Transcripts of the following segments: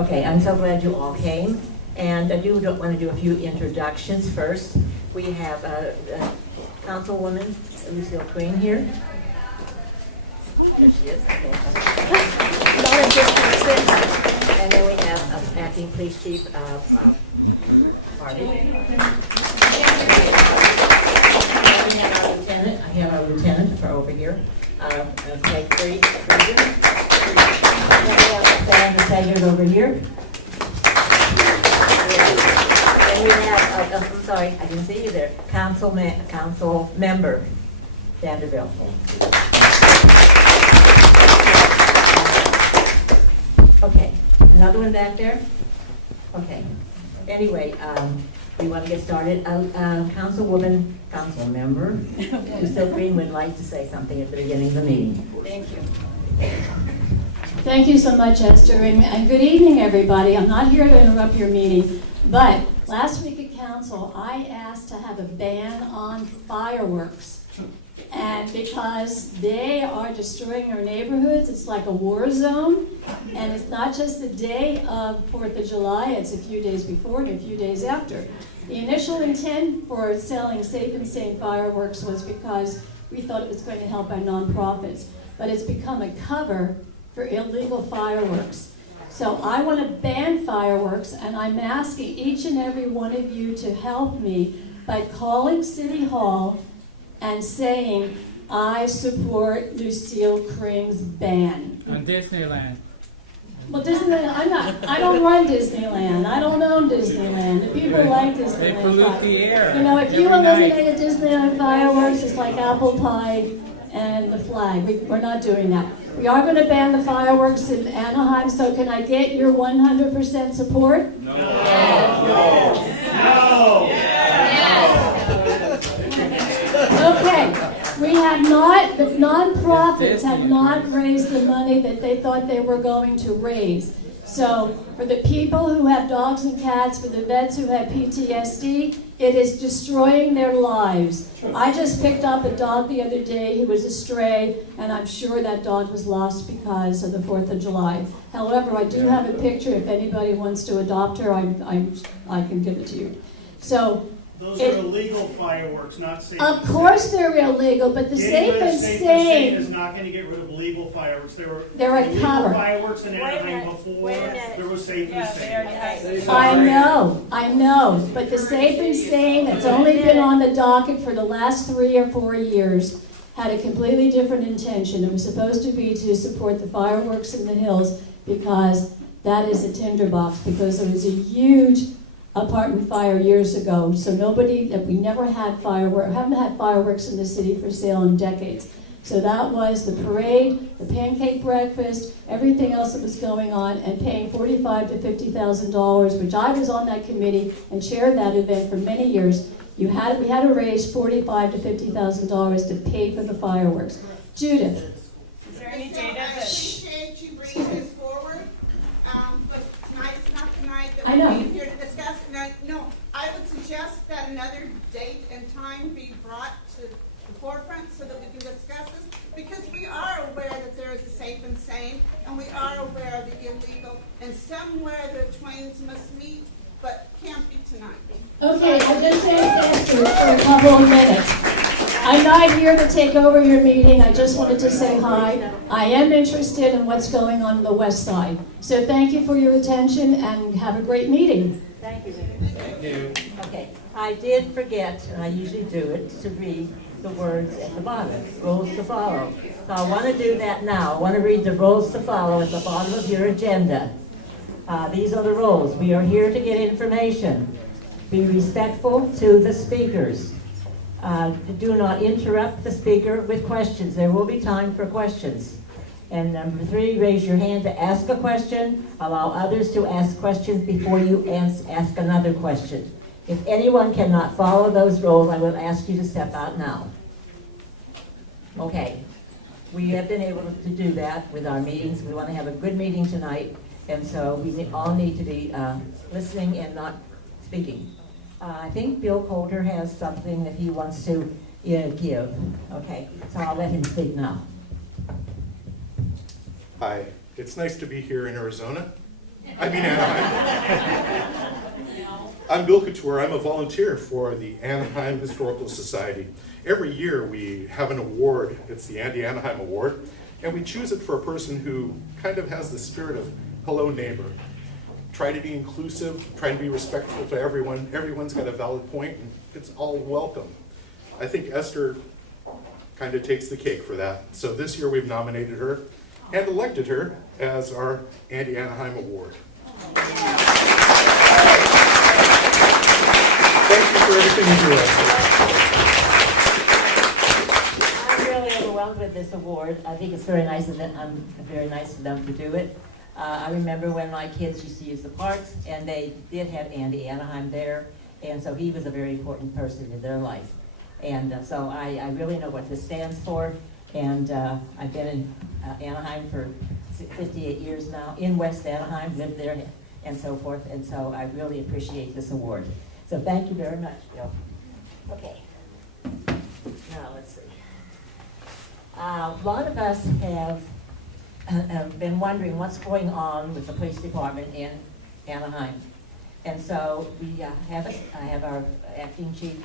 Okay, I'm so glad you all came. And I do want to do a few introductions first. We have Councilwoman Lucille Queen here. There she is. Okay. And then we have Acting Police Chief Harvey. And we have our lieutenant. I have our lieutenant for over here. Take three. And we have Sandra Saggers over here. And we have, I'm sorry, I didn't see you there. Council member Vanderbilt. Okay, another one back there? Okay. Anyway, we want to get started. Council member, Lucille Green would like to say something at the beginning of the meeting. Thank you. Thank you so much, Esther, and good evening, everybody. I'm not here to interrupt your meeting, but last week at council, I asked to have a ban on fireworks. And because they are destroying our neighborhoods, it's like a war zone. And it's not just the day of 4th of July, it's a few days before and a few days after. The initial intent for selling safe and sane fireworks was because we thought it was going to help our nonprofits. But it's become a cover for illegal fireworks. So I want to ban fireworks, and I'm asking each and every one of you to help me by calling City Hall and saying, I support Lucille Kring's ban. On Disneyland. Well, Disneyland, I don't run Disneyland. I don't own Disneyland. The people like Disneyland. They pollute the air. You know, if you every night. eliminated Disneyland fireworks, it's like apple pie and the flag. We're not doing that. We are going to ban the fireworks in Anaheim, so can I get your 100% support? No. No. Okay, we have not, the nonprofits have not raised the money that they thought they were going to raise. So for the people who have dogs and cats, for the vets who have PTSD, it is destroying their lives. I just picked up a dog the other day who was a stray, and I'm sure that dog was lost because of the 4th of July. However, I do have a picture. If anybody wants to adopt her, I can give it to you. So. Those are illegal fireworks, not safe. Of course they're illegal, but the safe and sane is not going to get rid of legal fireworks. They're a illegal cover. Fireworks in Anaheim before there was safe and sane. I know, but the safe and sane that's only been on the docket for the last 3 or 4 years had a completely different intention. It was supposed to be to support the fireworks in the hills because that is a tinderbox, because there was a huge apartment fire years ago, so we never had haven't had fireworks in the city for sale in decades. So that was the parade, the pancake breakfast, everything else that was going on, and paying $45,000 to $50,000, which I was on that committee and chaired that event for many years. We had to raise $45,000 to $50,000 to pay for the fireworks. Judith. Is there any data that... I appreciate you bringing this forward, but tonight is not the night that we're here to discuss. No, I would suggest that another date and time be brought to the forefront so that we can discuss this, because we are aware that there is a safe and sane, and we are aware of the illegal, and somewhere the twains must meet, but can't be tonight. Okay, I'll just say this for a couple of minutes. I'm not here to take over your meeting. I just wanted to say hi. I am interested in what's going on the west side. So thank you for your attention, and have a great meeting. Thank you. Thank you. Okay, I did forget, and I usually do it, to read the words at the bottom, rules to follow. So I want to do that now. I want to read the rules to follow at the bottom of your agenda. These are the rules. We are here to get information. Be respectful to the speakers. Do not interrupt the speaker with questions. There will be time for questions. And number 3, raise your hand to ask a question. Allow others to ask questions before you ask another question. If anyone cannot follow those rules, I will ask you to step out now. Okay. We have been able to do that with our meetings. We want to have a good meeting tonight, and so we all need to be listening and not speaking. I think Bill Coulter has something that he wants to give. Okay, so I'll let him speak now. Hi, it's nice to be here in Arizona. I mean Anaheim. I'm Bill Couture. I'm a volunteer for the Anaheim Historical Society. Every year we have an award. It's the Andy Anaheim Award. And we choose it for a person who kind of has the spirit of hello neighbor. Try to be inclusive, try to be respectful to everyone. Everyone's got a valid point, and it's all welcome. I think Esther kind of takes the cake for that. So this year we've nominated her and elected her as our Andy Anaheim Award. Thank you for everything you do, Esther. I'm really overwhelmed with this award. I think it's very nice of them. Very nice of them to do it. I remember when my kids used to use the parks, and they did have Andy Anaheim there, and so he was a very important person in their life. And so I really know what this stands for, and I've been in Anaheim for 58 years now, in West Anaheim, lived there, and so forth, and so I really appreciate this award. So thank you very much, Bill. Okay. Now, let's see. A lot of us have been wondering what's going on with the police department in Anaheim. And so I have our acting chief,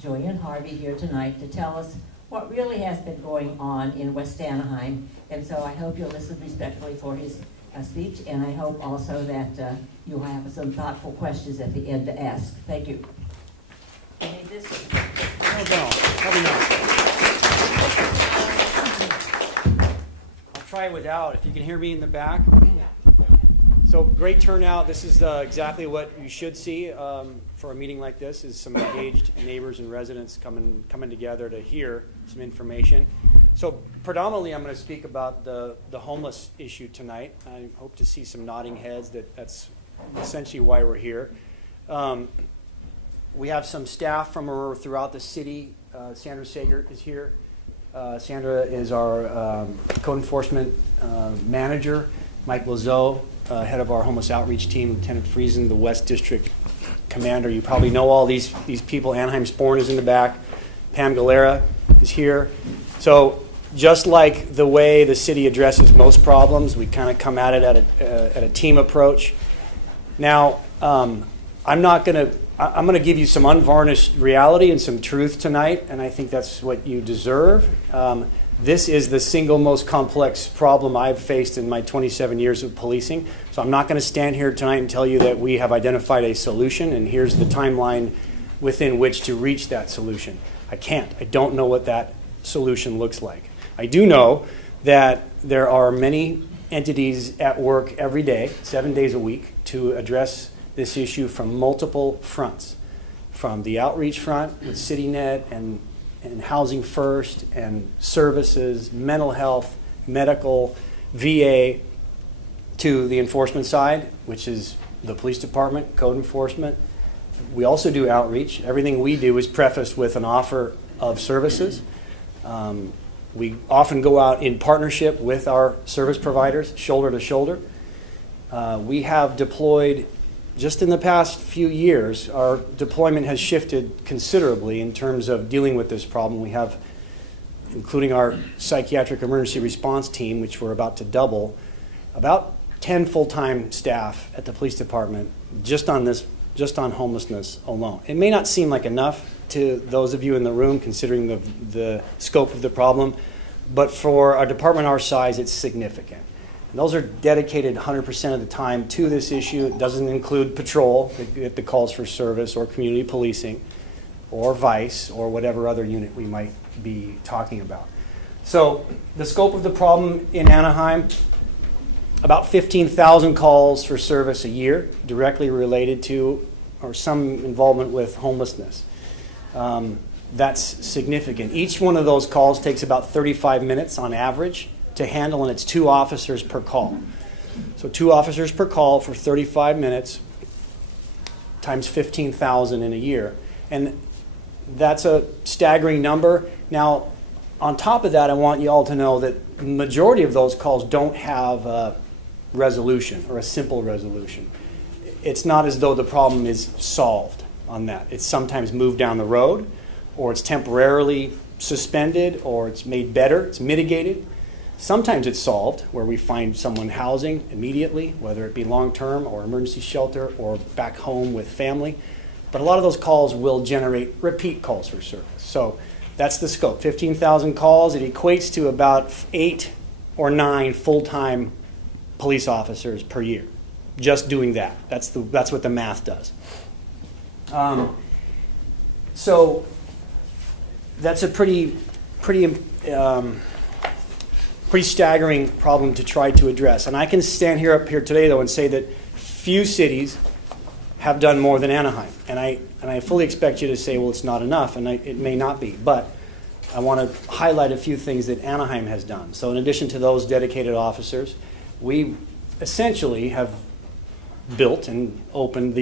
Julian Harvey, here tonight to tell us what really has been going on in West Anaheim. And so I hope you'll listen respectfully for his speech, and I hope also that you'll have some thoughtful questions at the end to ask. Thank you. I need this. Hold on. Probably not. I'll try it without. If you can hear me in the back. So great turnout. This is exactly what you should see for a meeting like this, is some engaged neighbors and residents coming together to hear some information. So predominantly I'm going to speak about the homeless issue tonight. I hope to see some nodding heads. That's essentially why we're here. We have some staff from throughout the city. Sandra Sager is here. Sandra is our code enforcement manager. Mike Lazeau, head of our homeless outreach team. Lieutenant Friesen, the West District commander. You probably know all these people. Anaheim Sporn is in the back. Pam Galera is here. So just like the way the city addresses most problems, we kind of come at it at a team approach. Now, I'm going to give you some unvarnished reality and some truth tonight, and I think that's what you deserve. This is the single most complex problem I've faced in my 27 years of policing. So I'm not going to stand here tonight and tell you that we have identified a solution and here's the timeline within which to reach that solution. I can't. I don't know what that solution looks like. I do know that there are many entities at work every day, 7 days a week, to address this issue from multiple fronts. From the outreach front with CityNet and Housing First and services, mental health, medical, VA, to the enforcement side, which is the police department, code enforcement. We also do outreach. Everything we do is prefaced with an offer of services. We often go out in partnership with our service providers, shoulder to shoulder. We have deployed, just in the past few years, our deployment has shifted considerably in terms of dealing with this problem. We have, including our psychiatric emergency response team, which we're about to double, about 10 full-time staff at the police department just on homelessness alone. It may not seem like enough to those of you in the room, considering the scope of the problem, but for a department our size, it's significant. And those are dedicated 100% of the time to this issue. It doesn't include patrol, the calls for service, or community policing, or vice, or whatever other unit we might be talking about. So the scope of the problem in Anaheim, about 15,000 calls for service a year, directly related to or some involvement with homelessness. That's significant. Each one of those calls takes about 35 minutes on average to handle, and it's 2 officers per call. So 2 officers per call for 35 minutes times 15,000 in a year. And that's a staggering number. Now, on top of that, I want you all to know that the majority of those calls don't have a resolution or a simple resolution. It's not as though the problem is solved on that. It's sometimes moved down the road, or it's temporarily suspended, or it's made better, it's mitigated. Sometimes it's solved where we find someone housing immediately, whether it be long-term or emergency shelter or back home with family. But a lot of those calls will generate repeat calls for service. So that's the scope, 15,000 calls. It equates to about 8 or 9 full-time police officers per year, just doing that. That's what the math does. So that's a pretty staggering problem to try to address. And I can stand up here today, though, and say that few cities have done more than Anaheim. And I fully expect you to say, well, it's not enough, and it may not be. But I want to highlight a few things that Anaheim has done. So in addition to those dedicated officers, we essentially have built and opened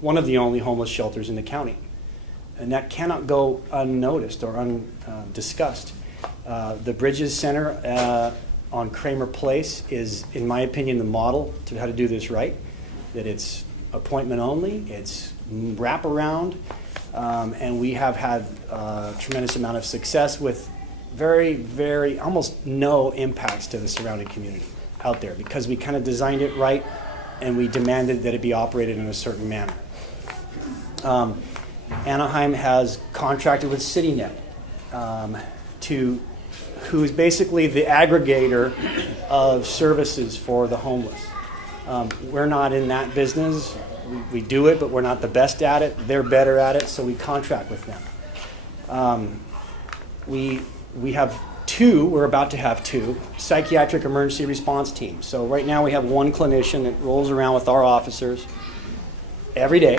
one of the only homeless shelters in the county. And that cannot go unnoticed or undiscussed. The Bridges Center on Kramer Place is, in my opinion, the model to how to do this right. That it's appointment only, it's wraparound, and we have had a tremendous amount of success with very, very, almost no impacts to the surrounding community out there because we kind of designed it right and we demanded that it be operated in a certain manner. Anaheim has contracted with CityNet, who is basically the aggregator of services for the homeless. We're not in that business. We do it, but we're not the best at it. They're better at it, so we contract with them. We have we're about to have 2 psychiatric emergency response teams. So right now we have 1 clinician that rolls around with our officers every day.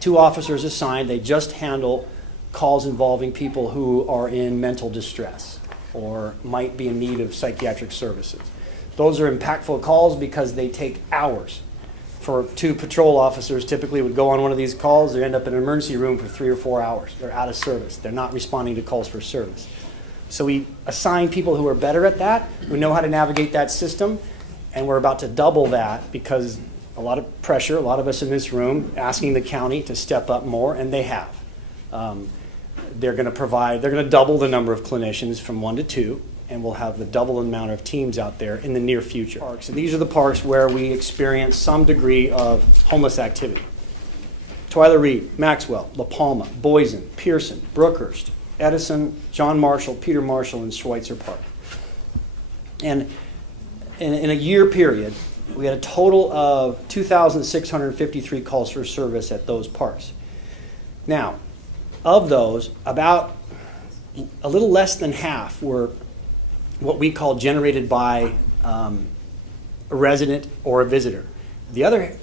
2 officers assigned. They just handle calls involving people who are in mental distress or might be in need of psychiatric services. Those are impactful calls because they take hours. For 2 patrol officers typically would go on one of these calls, they end up in an emergency room for 3 or 4 hours. They're out of service. They're not responding to calls for service. So we assign people who are better at that, who know how to navigate that system, and we're about to double that because a lot of pressure, a lot of us in this room asking the county to step up more, and they have. They're going to double the number of clinicians from 1 to 2, and we'll have the double amount of teams out there in the near future. Parks. And these are the parks where we experience some degree of homeless activity. Twyla Reed, Maxwell, La Palma, Boysen, Pearson, Brookhurst, Edison, John Marshall, Peter Marshall, and Schweitzer Park. And in a year period, we had a total of 2,653 calls for service at those parks. Now, of those, about a little less than half were what we call generated by a resident or a visitor. The other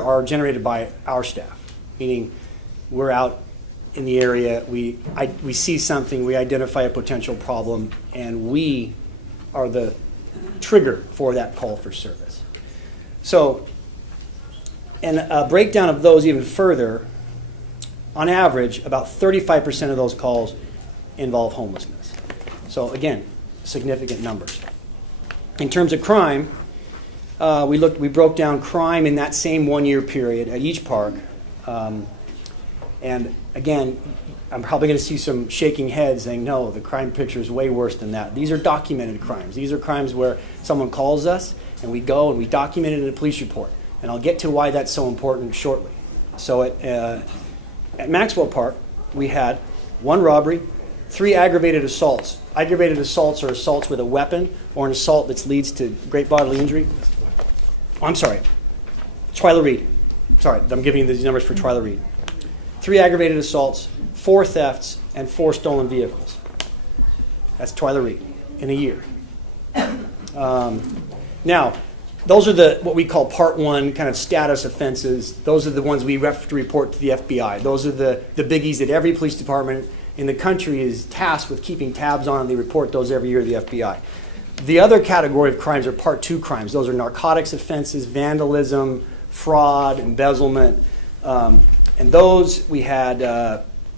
are generated by our staff, meaning we're out in the area, we see something, we identify a potential problem, and we are the trigger for that call for service. So, and a breakdown of those even further, on average, about 35% of those calls involve homelessness. So again, significant numbers. In terms of crime, we broke down crime in that same 1 year period at each park. And again, I'm probably going to see some shaking heads saying, no, the crime picture is way worse than that. These are documented crimes. These are crimes where someone calls us and we go and we document it in a police report. And I'll get to why that's so important shortly. So at Maxwell Park, we had 1 robbery, 3 aggravated assaults. Aggravated assaults are assaults with a weapon or an assault that leads to great bodily injury. I'm sorry, Twyla Reed. Sorry, I'm giving you these numbers for Twyla Reed. 3 aggravated assaults, 4 thefts, and 4 stolen vehicles. That's Twyla Reed in a year. Now, those are what we call Part 1 kind of status offenses. Those are the ones we have to report to the FBI. Those are the biggies that every police department in the country is tasked with keeping tabs on, and they report those every year to the FBI. The other category of crimes are Part 2 crimes. Those are narcotics offenses, vandalism, fraud, embezzlement. And those we had,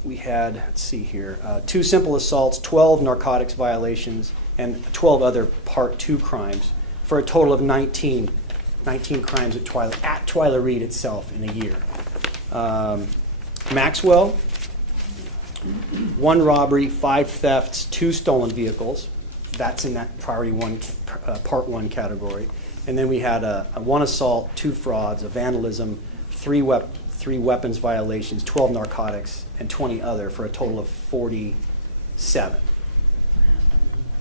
let's see here, 2 simple assaults, 12 narcotics violations, and 12 other Part 2 crimes for a total of 19 crimes at Twyla Reed itself in a year. Maxwell, 1 robbery, 5 thefts, 2 stolen vehicles. That's in that priority one, part 1 category. And then we had a 1 assault, 2 frauds, a vandalism, 3 weapons violations, 12 narcotics, and 20 other, for a total of 47.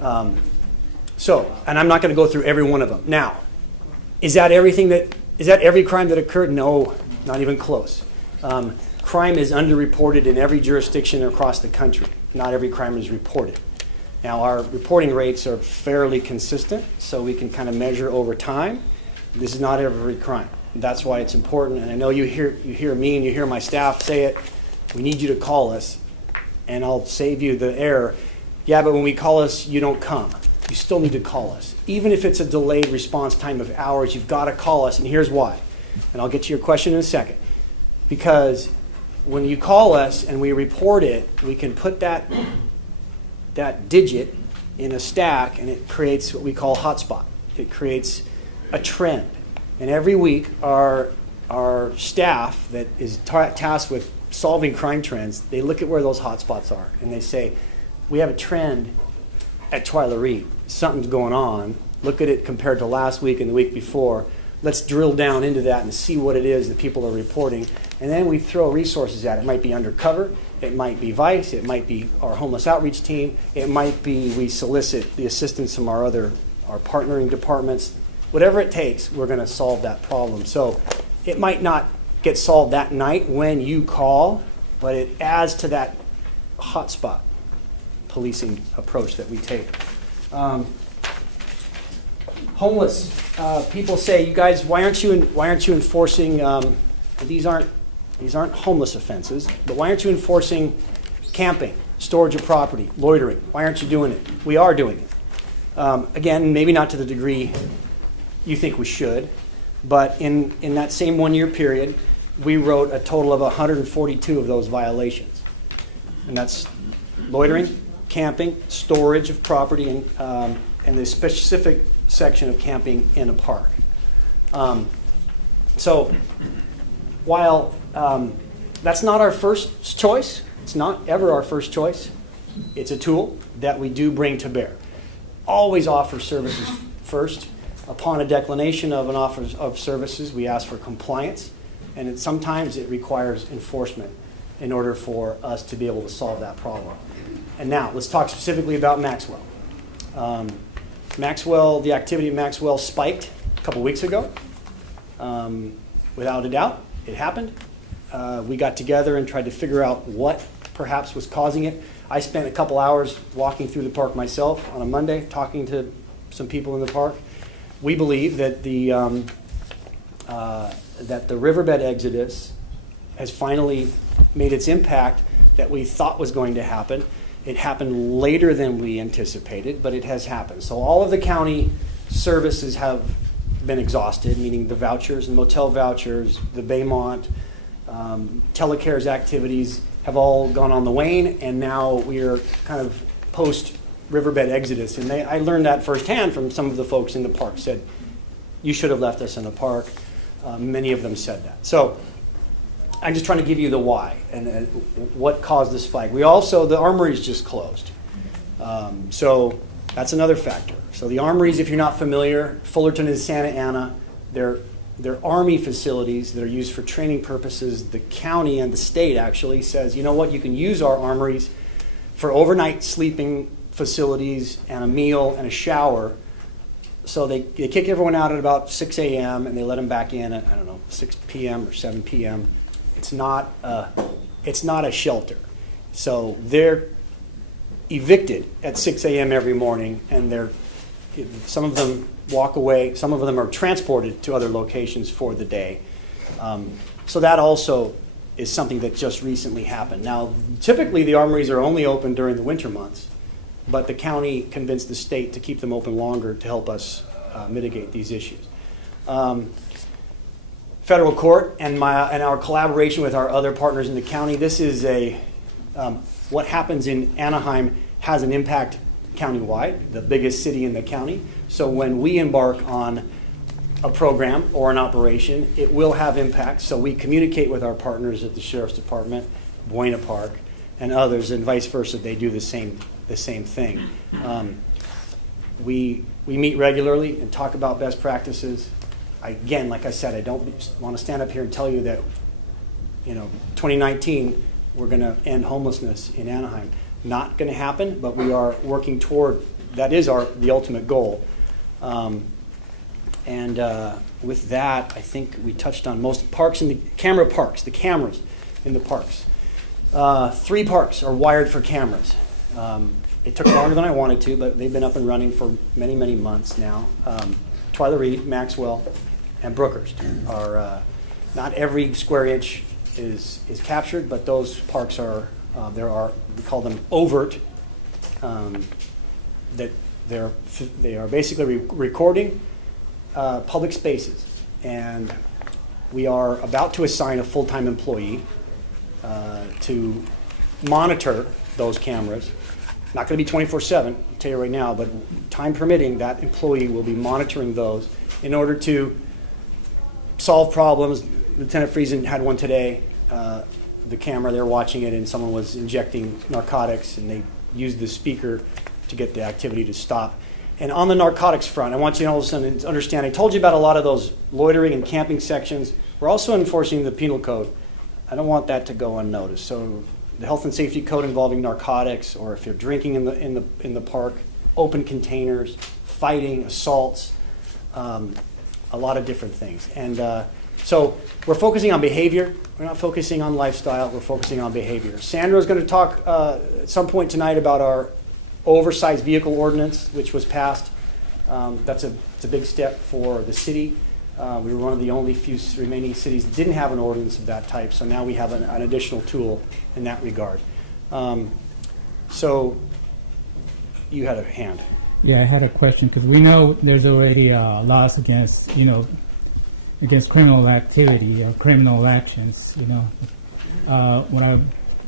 And I'm not going to go through every one of them. Now, is that every crime that occurred? No, not even close. Crime is underreported in every jurisdiction across the country. Not every crime is reported. Now, our reporting rates are fairly consistent, so we can kind of measure over time. This is not every crime. That's why it's important, and I know you hear me and you hear my staff say it. We need you to call us, and I'll save you the error. Yeah, but when we call us, you don't come. You still need to call us. Even if it's a delayed response time of hours, you've got to call us, and here's why. And I'll get to your question in a second. Because when you call us and we report it, we can put that digit in a stack, and it creates what we call hotspot. It creates a trend. And every week, our staff that is tasked with solving crime trends, they look at where those hotspots are, and they say, we have a trend at Twyla Reed. Something's going on. Look at it compared to last week and the week before. Let's drill down into that and see what it is that people are reporting. And then we throw resources at it. It might be undercover. It might be Vice. It might be our homeless outreach team. It might be we solicit the assistance from our partnering departments. Whatever it takes, we're going to solve that problem. So it might not get solved that night when you call, but it adds to that hotspot policing approach that we take. Homeless. People say, you guys, why aren't you enforcing? These aren't homeless offenses, but why aren't you enforcing camping, storage of property, loitering? Why aren't you doing it? We are doing it. Again, maybe not to the degree you think we should, but in that same 1 year period, we wrote a total of 142 of those violations, and that's loitering, camping, storage of property, and the specific section of camping in a park. So while that's not our first choice, it's not ever our first choice, it's a tool that we do bring to bear. Always offer services first. Upon a declination of an offer of services, we ask for compliance, and sometimes it requires enforcement in order for us to be able to solve that problem. And now, let's talk specifically about Maxwell. The activity at Maxwell spiked a couple weeks ago. Without a doubt, it happened. We got together and tried to figure out what perhaps was causing it. I spent a couple hours walking through the park myself on a Monday, talking to some people in the park. We believe that the riverbed exodus has finally made its impact that we thought was going to happen. It happened later than we anticipated, but it has happened. So all of the county services have been exhausted, meaning the vouchers and motel vouchers, the Baymont, telecare's activities have all gone on the wane, and now we are kind of post-riverbed exodus. And I learned that firsthand from some of the folks in the park, said, you should have left us in the park. Many of them said that. So I'm just trying to give you the why and what caused the spike. The armories just closed. So that's another factor. So the armories, if you're not familiar, Fullerton and Santa Ana, they're Army facilities that are used for training purposes. The county and the state actually says, you know what, you can use our armories for overnight sleeping facilities and a meal and a shower. So they kick everyone out at about 6 a.m. and they let them back in at, 6 p.m. or 7 p.m. It's not a shelter. So they're evicted at 6 a.m. every morning, and some of them walk away. Some of them are transported to other locations for the day. So that also is something that just recently happened. Now, typically the armories are only open during the winter months, but the county convinced the state to keep them open longer to help us mitigate these issues. Federal court and our collaboration with our other partners in the county, this is what happens in Anaheim has an impact countywide, the biggest city in the county. So when we embark on a program or an operation, it will have impact. So we communicate with our partners at the Sheriff's Department, Buena Park, and others, and vice versa. They do the same thing. We meet regularly and talk about best practices. Again, like I said, I don't want to stand up here and tell you that, 2019 we're going to end homelessness in Anaheim. Not going to happen, but we are working toward. That is the ultimate goal. With that, I think we touched on most parks and the cameras in the parks. 3 parks are wired for cameras. It took longer than I wanted to, but they've been up and running for many, many months now. Twyla Reed, Maxwell, and Brookhurst are not every square inch is captured, but those parks are we call them overt. That they are basically recording public spaces, and we are about to assign a full-time employee to monitor those cameras. Not going to be 24/7, I'll tell you right now, but time permitting, that employee will be monitoring those in order to solve problems. Lieutenant Friesen had one today. The camera, they're watching it, and someone was injecting narcotics, and they used the speaker to get the activity to stop. And on the narcotics front, I want you to all of a sudden understand, I told you about a lot of those loitering and camping sections. We're also enforcing the penal code. I don't want that to go unnoticed. So the health and safety code involving narcotics, or if you're drinking in the park, open containers, fighting, assaults, a lot of different things. And so we're focusing on behavior. We're not focusing on lifestyle. We're focusing on behavior. Sandra is going to talk at some point tonight about our oversized vehicle ordinance, which was passed. It's a big step for the city. We were one of the only few remaining cities that didn't have an ordinance of that type, so now we have an additional tool in that regard. So you had a hand. Yeah, I had a question, because we know there's already laws against, against criminal activity or criminal actions, What I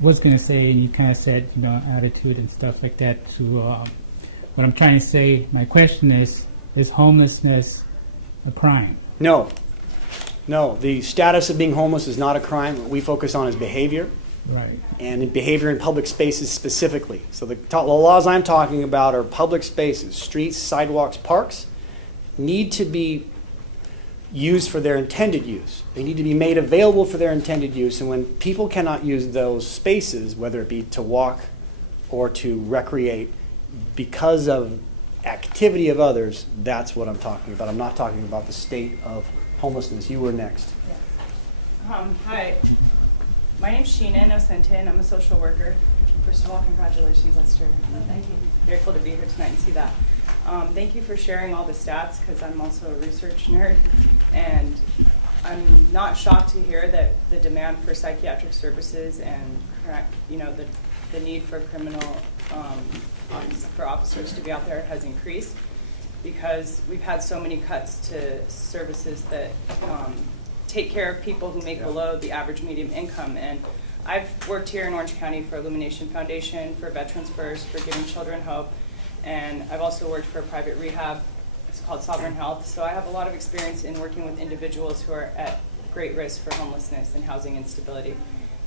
was going to say, and you kind of said, attitude and stuff like that, to what I'm trying to say, my question is homelessness a crime? No. The status of being homeless is not a crime. What we focus on is behavior. Right. And behavior in public spaces specifically. So the laws I'm talking about are public spaces, streets, sidewalks, parks, need to be used for their intended use. They need to be made available for their intended use. And when people cannot use those spaces, whether it be to walk or to recreate, because of activity of others, that's what I'm talking about. I'm not talking about the state of homelessness. You were next. Hi. My name's Sheena Inocente, and I'm a social worker. First of all, congratulations, Esther. Thank you. Very cool to be here tonight and see that. Thank you for sharing all the stats, because I'm also a research nerd, and I'm not shocked to hear that the demand for psychiatric services and the need for for officers to be out there has increased, because we've had so many cuts to services that take care of people who make below the average median income. And I've worked here in Orange County for Illumination Foundation, for Veterans First, for Giving Children Hope, and I've also worked for a private rehab. It's called Sovereign Health. So I have a lot of experience in working with individuals who are at great risk for homelessness and housing instability.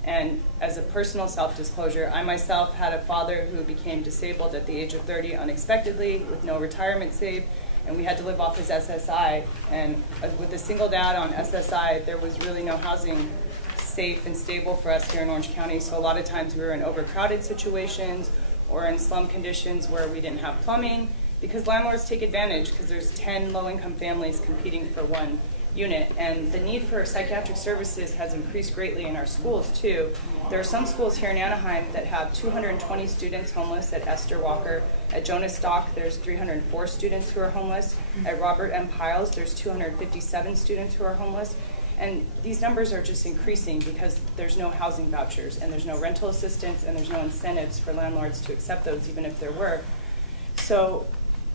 And as a personal self-disclosure, I myself had a father who became disabled at the age of 30 unexpectedly with no retirement saved, and we had to live off his SSI. And with a single dad on SSI, there was really no housing safe and stable for us here in Orange County. So a lot of times we were in overcrowded situations or in slum conditions where we didn't have plumbing, because landlords take advantage, because there's 10 low-income families competing for one unit. And the need for psychiatric services has increased greatly in our schools too. There are some schools here in Anaheim that have 220 students homeless. At Esther Walker, at Jonas Stock, there's 304 students who are homeless. At Robert M. Piles, there's 257 students who are homeless. And these numbers are just increasing because there's no housing vouchers, and there's no rental assistance, and there's no incentives for landlords to accept those, even if there were. So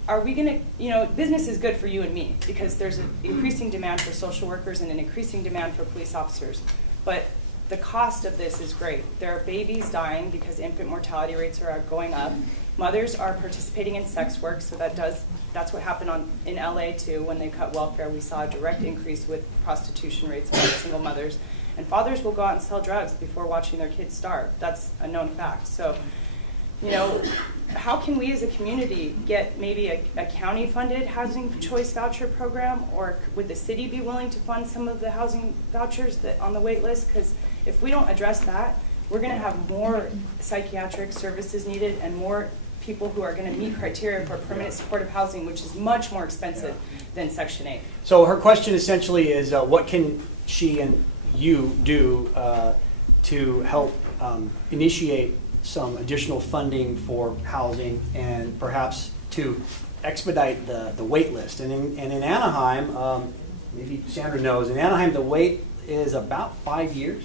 are we going to, business is good for you and me, because there's an increasing demand for social workers and an increasing demand for police officers. But the cost of this is great. There are babies dying because infant mortality rates are going up. Mothers are participating in sex work, so that's what happened in LA too. When they cut welfare, we saw a direct increase with prostitution rates among single mothers. And fathers will go out and sell drugs before watching their kids starve. That's a known fact. So, you know, how can we as a community get maybe a county-funded housing choice voucher program, or would the city be willing to fund some of the housing vouchers that on the wait list? Because if we don't address that, we're going to have more psychiatric services needed and more people who are going to meet criteria for permanent supportive housing, which is much more expensive than Section 8. So her question essentially is, what can she and you do to help initiate some additional funding for housing and perhaps to expedite the wait list? And in Anaheim, maybe Sandra knows, in Anaheim the wait is about 5 years.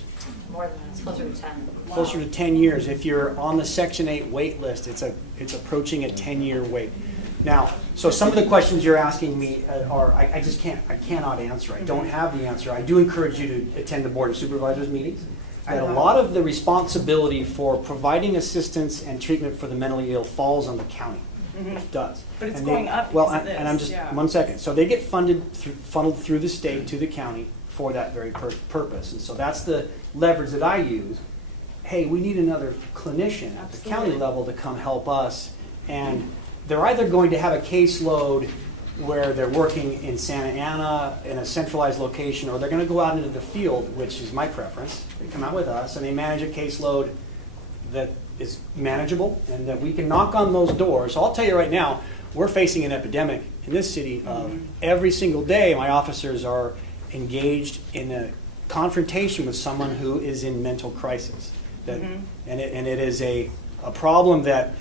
More than that, it's closer to 10. Closer to 10 years. If you're on the Section 8 wait list, it's approaching a 10-year wait. Now, so some of the questions you're asking me are, I cannot answer. I don't have the answer. I do encourage you to attend the Board of Supervisors meetings. That a lot of the responsibility for providing assistance and treatment for the mentally ill falls on the county. It does. But it's going up well, because of this. and I'm just, 1 second. So they get funneled through the state to the county for that very purpose. And so that's the leverage that I use. Hey, we need another clinician at the county level to come help us. And they're either going to have a caseload where they're working in Santa Ana in a centralized location, or they're going to go out into the field, which is my preference. They come out with us and they manage a caseload that is manageable and that we can knock on those doors. So I'll tell you right now, we're facing an epidemic in this city. Every single day my officers are engaged in a confrontation with someone who is in mental crisis. And it is a problem that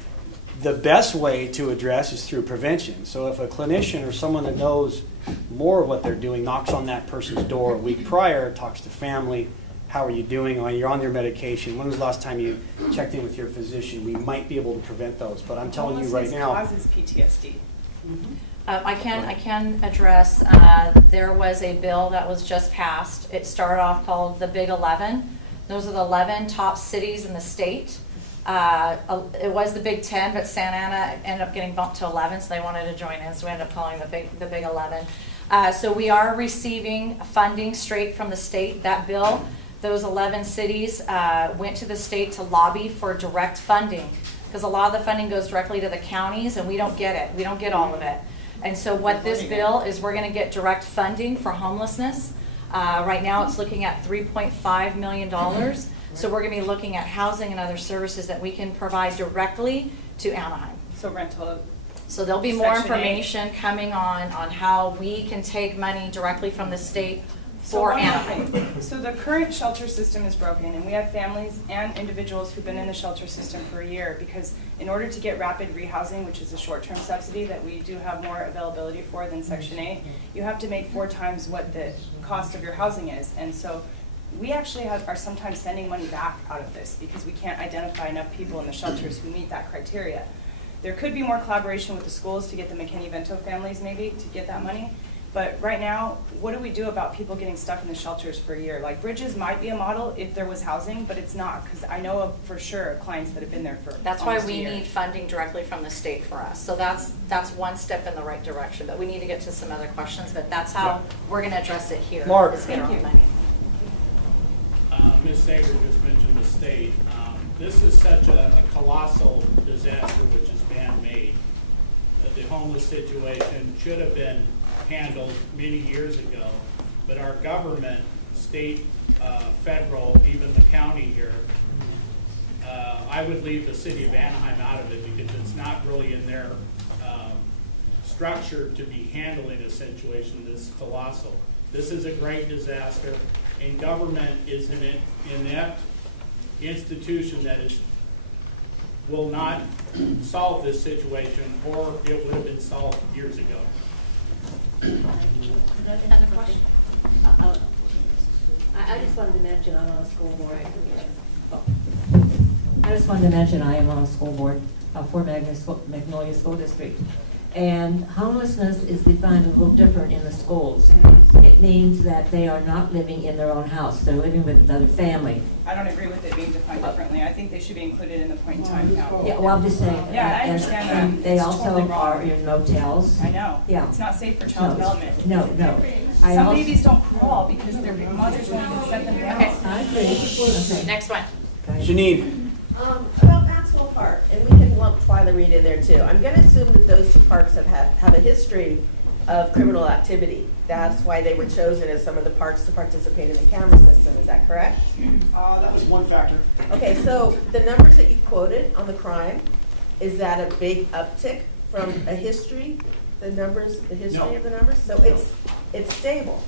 the best way to address is through prevention. So if a clinician or someone that knows more of what they're doing knocks on that person's door a week prior, talks to family, how are you doing? Oh, you're on your medication. When was the last time you checked in with your physician? We might be able to prevent those. But I'm telling you right now. Causes PTSD. I can address, there was a bill that was just passed. It started off called the Big 11. Those are the 11 top cities in the state. It was the Big 10, but Santa Ana ended up getting bumped to 11, so they wanted to join in, so we ended up calling the Big 11. So we are receiving funding straight from the state. That bill, those 11 cities went to the state to lobby for direct funding, because a lot of the funding goes directly to the counties, and we don't get it. We don't get all of it. And so what this bill is, we're going to get direct funding for homelessness. Right now it's looking at $3.5 million. So we're going to be looking at housing and other services that we can provide directly to Anaheim. So rental. So there'll be more information coming on how we can take money directly from the state for Anaheim. So the current shelter system is broken, and we have families and individuals who've been in the shelter system for a year, because in order to get rapid rehousing, which is a short-term subsidy that we do have more availability for than Section 8, you have to make 4 times what the cost of your housing is. And so we actually are sometimes sending money back out of this because we can't identify enough people in the shelters who meet that criteria. There could be more collaboration with the schools to get the McKinney-Vento families maybe to get that money. But right now, what do we do about people getting stuck in the shelters for a year? Like Bridges might be a model if there was housing, but it's not, because I know of for sure clients that have been there for That's why almost we a year. need funding directly from the state for us. So that's one step in the right direction, but we need to get to some other questions, but that's how we're going to address it here. Mark. Is get our own money. Ms. Sager just mentioned the state. This is such a colossal disaster which is man-made. The homeless situation should have been handled many years ago, but our government, state, federal, even the county here, I would leave the city of Anaheim out of it because it's not really in their structure to be handling a situation this colossal. This is a great disaster, and government is an inept institution that will not solve this situation, or it would have been solved years ago. Another question? I just wanted to mention I'm on a school board. I just wanted to mention I am on a school board for Magnolia School District. And homelessness is defined a little different in the schools. It means that they are not living in their own house. They're living with another family. I don't agree with it being defined differently. I think they should be included in the point in time count. Yeah, well, I'm just saying. Yeah, I understand that. And they It's also totally wrong. are in motels. I know. Yeah. It's not safe for child development. No. Some babies don't crawl because their mothers won't even set them down. Okay. I agree. Okay. Next one. Janine. About Maxwell Park, and we can lump Twyla Reed in there too. I'm gonna assume that those two parks have a history of criminal activity. That's why they were chosen as some of the parks to participate in the camera system, is that correct? That was one factor. Okay, so the numbers that you quoted on the crime, is that a big uptick from a history? The history of the numbers? So it's stable.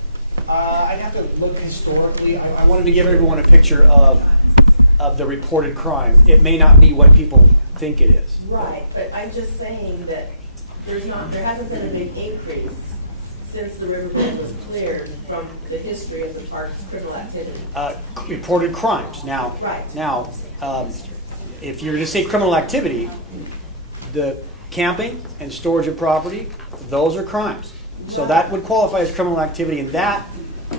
I'd have to look historically. I wanted to give everyone a picture of the reported crime. It may not be what people think it is. Right, but I'm just saying that there hasn't been a big increase since the riverbed was cleared from the history of the park's criminal activity. Reported crimes. Now, if you're to say criminal activity, the camping and storage of property, those are crimes. So that would qualify as criminal activity, and that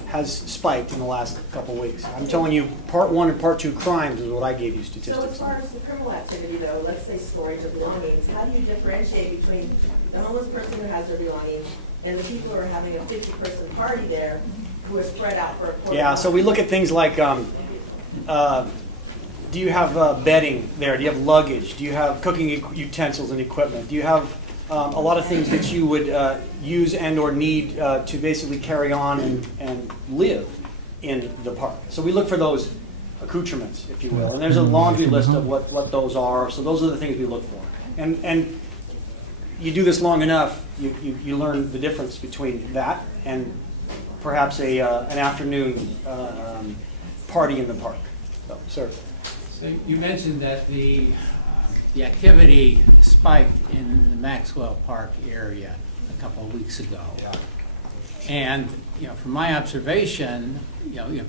has spiked in the last couple of weeks. I'm telling you, part 1 and part 2 crimes is what I gave you statistics So as far as the criminal activity, though, let's say storage of belongings, how do you differentiate between the homeless person who has their belongings and the people who are having a 50-person party there who are spread out for a quarter? Yeah, so we look at things like, do you have bedding there? Do you have luggage? Do you have cooking utensils and equipment? Do you have a lot of things that you would use and or need to basically carry on and live in the park? So we look for those accoutrements, if you will. And there's a laundry list of what those are. So those are the things we look for. And you do this long enough, you learn the difference between that and perhaps an afternoon party in the park. So, sir. So you mentioned that the activity spiked in the Maxwell Park area a couple of weeks ago. Yeah. And from my observation,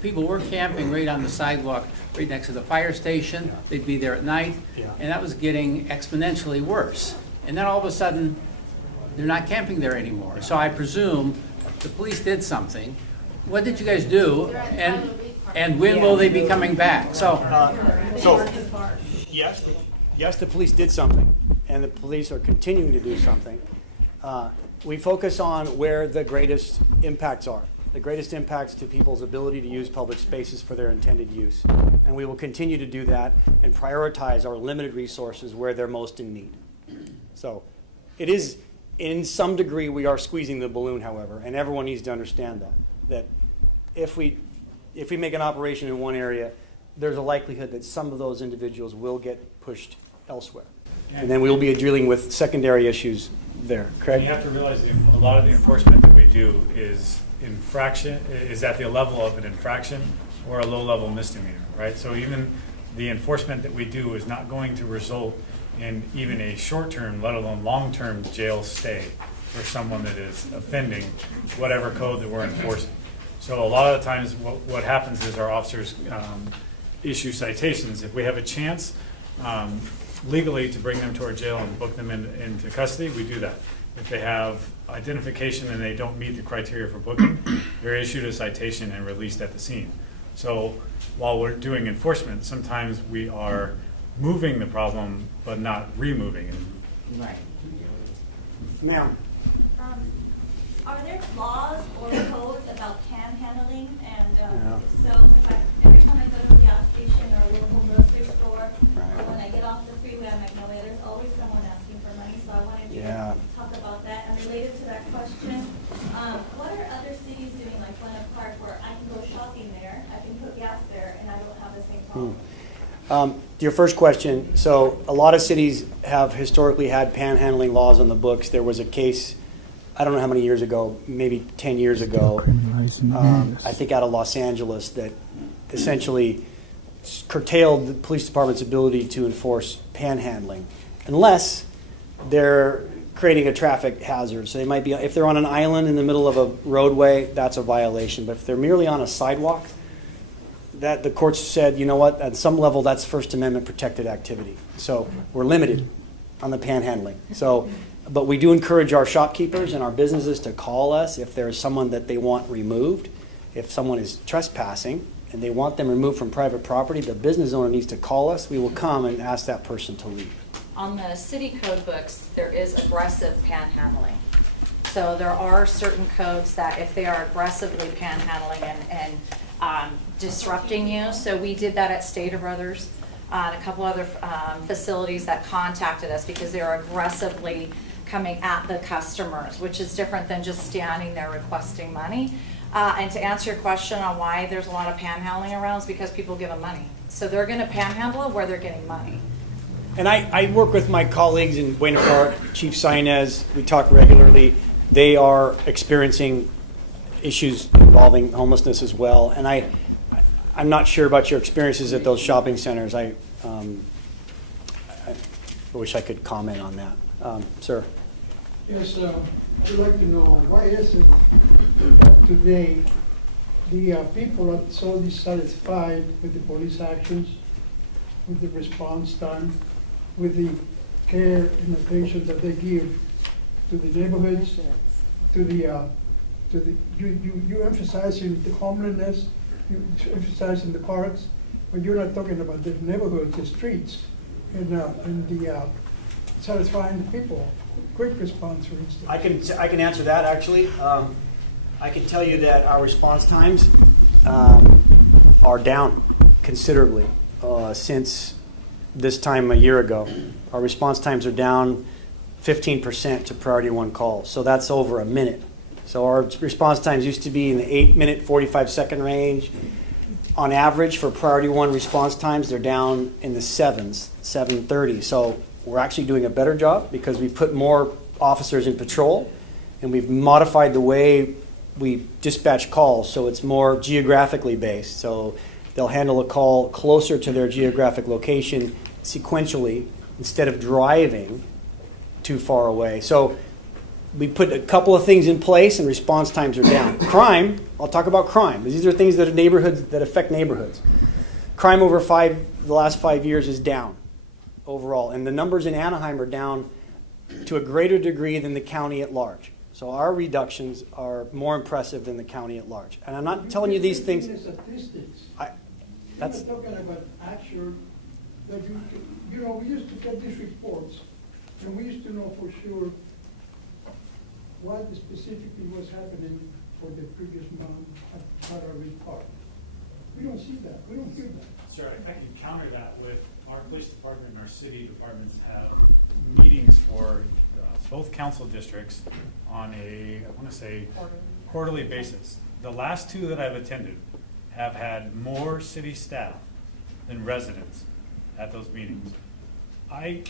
people were camping right on the sidewalk, right next to the fire station. Yeah. They'd be there at night, Yeah. and that was getting exponentially worse. And then all of a sudden, they're not camping there anymore. So I presume the police did something. What did you guys do? And when will they be coming back? So Yes, the police did something, and the police are continuing to do something. We focus on where the greatest impacts are, the greatest impacts to people's ability to use public spaces for their intended use. And we will continue to do that and prioritize our limited resources where they're most in need. So it is, in some degree, we are squeezing the balloon, however, and everyone needs to understand that if we make an operation in one area, there's a likelihood that some of those individuals will get pushed elsewhere. And then we'll be dealing with secondary issues there. Craig? You have to realize a lot of the enforcement that we do is at the level of an infraction or a low-level misdemeanor, right? So even the enforcement that we do is not going to result in even a short-term, let alone long-term jail stay for someone that is offending whatever code that we're enforcing. So a lot of the times what happens is our officers issue citations. If we have a chance legally to bring them to our jail and book them into custody, we do that. If they have identification and they don't meet the criteria for booking, they're issued a citation and released at the scene. So while we're doing enforcement, sometimes we are moving the problem but not removing it. Right. Ma'am. Are there laws or codes about panhandling? And Yeah. Every time I go to a gas station or a local grocery store, or when I get off the freeway on Magnolia, there's always someone asking for money. So I wanted you to talk about that. And related to that question, what are other cities doing, like Glen Park, where I can go shopping there, I can put gas there, and I don't have the same problem? Your first question, so a lot of cities have historically had panhandling laws on the books. There was a case, I don't know how many years ago, maybe 10 years ago, I think out of Los Angeles, that essentially curtailed the police department's ability to enforce panhandling unless they're creating a traffic hazard. So they might be, if they're on an island in the middle of a roadway, that's a violation. But if they're merely on a sidewalk, that the courts said, you know what, at some level that's First Amendment protected activity. So we're limited on the panhandling. So But we do encourage our shopkeepers and our businesses to call us if there's someone that they want removed. If someone is trespassing and they want them removed from private property, the business owner needs to call us. We will come and ask that person to leave. On the city code books, there is aggressive panhandling. So there are certain codes that if they are aggressively panhandling and disrupting you, so we did that at Stater Brothers and a couple other facilities that contacted us because they are aggressively coming at the customers, which is different than just standing there requesting money. And to answer your question on why there's a lot of panhandling around is because people give them money. So they're going to panhandle where they're getting money. And I work with my colleagues in Buena Park, Chief Sainez, we talk regularly. They are experiencing issues involving homelessness as well. And I'm not sure about your experiences at those shopping centers. I wish I could comment on that. Sir? Yes, I'd like to know why is it that today the people are so dissatisfied with the police actions, with the response time, with the care and attention that they give to the neighborhoods, you emphasizing the homelessness, you emphasizing the parks, but you're not talking about the neighborhoods, the streets, and the satisfying the people. Quick response, for instance. I can answer that actually. I can tell you that our response times are down considerably since this time a year ago. Our response times are down 15% to priority 1 calls. So that's over a minute. So our response times used to be in the 8-minute, 45-second range. On average for priority 1 response times, they're down in the 7:30. So we're actually doing a better job because we put more officers in patrol and we've modified the way we dispatch calls so it's more geographically based. So they'll handle a call closer to their geographic location sequentially instead of driving too far away. So we put a couple of things in place and response times are down. Crime, I'll talk about crime. These are things that affect neighborhoods. Crime over the last 5 years is down overall. And the numbers in Anaheim are down to a greater degree than the county at large. So our reductions are more impressive than the county at large. And I'm not telling you these things. Statistics. That's You're not talking about actual, that you know, we used to get these reports, and we used to know for sure what specifically was happening for the previous month at Battery Park. We don't see that. We don't hear that. Sir, I can counter that with our police department and our city departments have meetings for both council districts on a, I want to say, quarterly basis. The last 2 that I've attended have had more city staff than residents at those meetings. I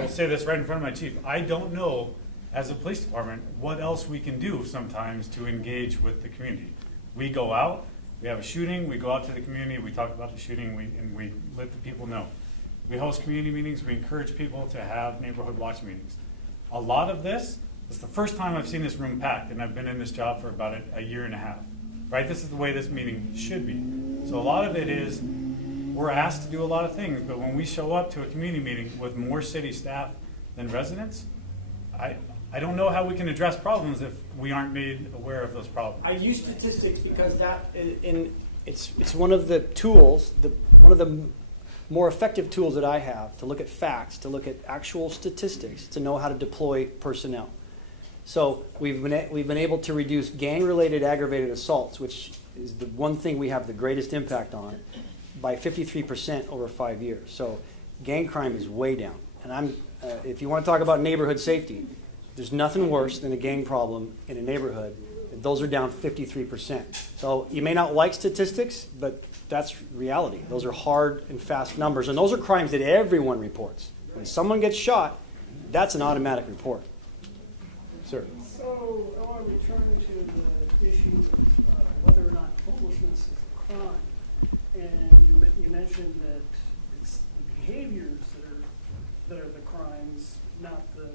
will say this right in front of my chief. I don't know, as a police department, what else we can do sometimes to engage with the community. We go out, we have a shooting, we go out to the community, we talk about the shooting, and we let the people know. We host community meetings, we encourage people to have neighborhood watch meetings. A lot of this is the first time I've seen this room packed, and I've been in this job for about a year and a half. Right? This is the way this meeting should be. So a lot of it is we're asked to do a lot of things, but when we show up to a community meeting with more city staff than residents, I don't know how we can address problems if we aren't made aware of those problems. I use statistics because it's one of the tools, one of the more effective tools that I have to look at facts, to look at actual statistics, to know how to deploy personnel. So we've been able to reduce gang-related aggravated assaults, which is the one thing we have the greatest impact on, by 53% over 5 years. So gang crime is way down. And if you want to talk about neighborhood safety, there's nothing worse than a gang problem in a neighborhood. Those are down 53%. So you may not like statistics, but that's reality. Those are hard and fast numbers. And those are crimes that everyone reports. When someone gets shot, that's an automatic report. Sir. So I want to return to the issue of whether or not homelessness is a crime. And you mentioned that it's the behaviors that are the crimes, not the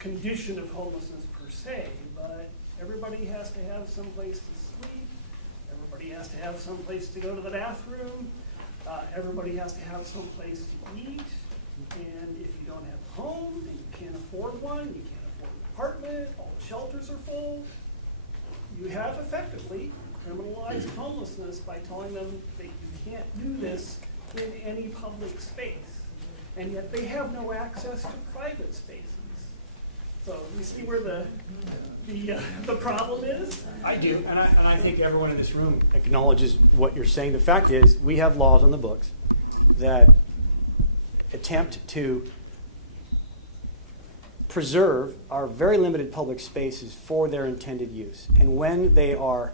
condition of homelessness per se, but everybody has to have some place to sleep, everybody has to have some place to go to the bathroom, everybody has to have some place to eat, And if you don't have a home, and you can't afford one, you can't afford an apartment, all the shelters are full, you have effectively criminalized homelessness by telling them that you can't do this in any public space. And yet they have no access to private spaces. So you see where the problem is? I do, and I think everyone in this room acknowledges what you're saying. The fact is, we have laws on the books that attempt to preserve our very limited public spaces for their intended use. And when they are